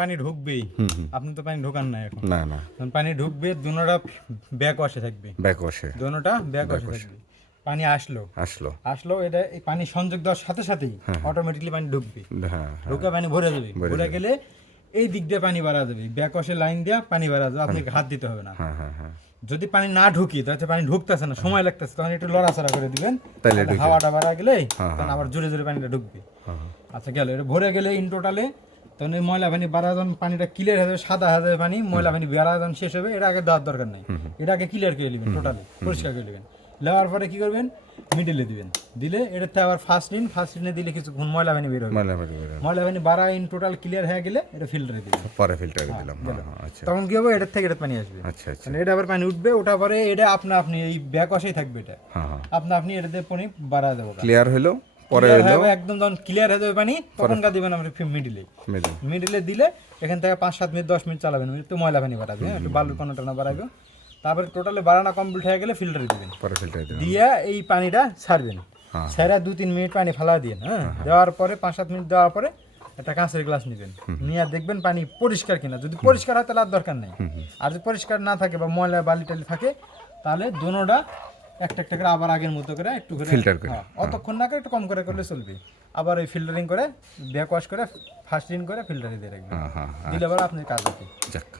পানি ঢুকবেই, আপনি তো পানি ঢোকান না এখন, না না যখন পানি ঢুকবে দুনোটা ব্যাক ওয়াশে থাকবে, ব্যাক ওয়াশে দোনোটা ব্যাক ওয়াশে থাকবে। পানি আসলো আসলো এটা এই পানি সংযোগ দেওয়ার সাথে সাথেই অটোমেটিকলি পানি ঢুকবে, হ্যাঁ হ্যাঁ ঢুকে পানি ভরে যাবে, ভরে গেলে এই দিক দিয়ে পানি বাড়া যাবে, ব্যাক ওয়াশের লাইন দিয়ে পানি বাড়া যাবে, আপনাকে হাত দিতে হবে না। হ্যাঁ হ্যাঁ হ্যাঁ যদি পানি না ঢুকি তাহলে পানি ঢুকতেছে না, সময় লাগতেছে, তখন একটু লড়াচড়া করে দিবেন, তাহলে তাহলে হাওয়াটা বাড়া গেলে তখন আবার জোরে জোরে পানিটা ঢুকবে। আচ্ছা গেল, এটা ভরে গেলে ইন টোটালে তখন এই ময়লা পানি বাড়া যখন পানিটা ক্লিয়ার হয়ে যাবে, সাদা হয়ে যাবে পানি, ময়লা পানি বেড়া যখন শেষ হবে, এটা আগে দেওয়ার দরকার নেই, এটা আগে ক্লিয়ার করে নেবেন, টোটালি পরিষ্কার করে নেবেন। নেওয়ার পরে কি করবেন, মিডিলে দিবেন, দিলে এটাতে আবার ফার্স্ট লিনে দিলে কিছুক্ষণ ময়লা পানি বের হবে, ময়লা পানি বাড়া ইন টোটাল ক্লিয়ার হয়ে গেলে এটা ফিল্টারে দিবেন, পরে ফিল্টারে দিলাম। আচ্ছা তখন কি হবে, এটার থেকে এটা পানি আসবে, আচ্ছা আচ্ছা মানে এটা আবার পানি উঠবে, ওটা পরে এটা আপনি এই ব্যাক ওয়াশেই থাকবে, এটা হ্যাঁ হ্যাঁ আপনি এটাতে পানি বাড়া দেবো, ক্লিয়ার হলো পরে Clear হলো হবে একদম, যখন ক্লিয়ার হয়ে যাবে পানি তখনকার দিবেন আপনি মিডিলে দিলে এখান থেকে 5-7 মিনিট 10 মিনিট চালাবেন, একটু ময়লা পানি বাড়াবে, হ্যাঁ একটু বালুর কণা টনা বাড়াবে, তারপরে টোটালি বাড়ানো কমপ্লিট হয়ে গেলে ফিল্টারে দিবেন, পরে ফিল্টারে দিলাম। দিয়ে এই পানিটা ছাড়বেন, ছেড়ে 2-3 মিনিট পানি ফালা দিন, হ্যাঁ দেওয়ার পরে 5-7 মিনিট দেওয়ার পরে একটা কাঁচের গ্লাস নেবেন, নিয়ে দেখবেন পানি পরিষ্কার কিনা, যদি পরিষ্কার হয় তাহলে আর দরকার নেই, আর যদি পরিষ্কার না থাকে বা ময়লা বালি টালি থাকে তাহলে দোনোটা একটা একটা করে আবার আগের মতো করে একটু করে ফিল্টার করে অতক্ষণ না করে একটু কম করে করলে চলবে, আবার ওই ফিল্টারিং করে ব্যাক ওয়াশ করে ফার্স্ট ইন করে ফিল্টারে দিয়ে রাখবেন, হ্যাঁ হ্যাঁ দিলে আবার আপনার কাজ হবে। যাক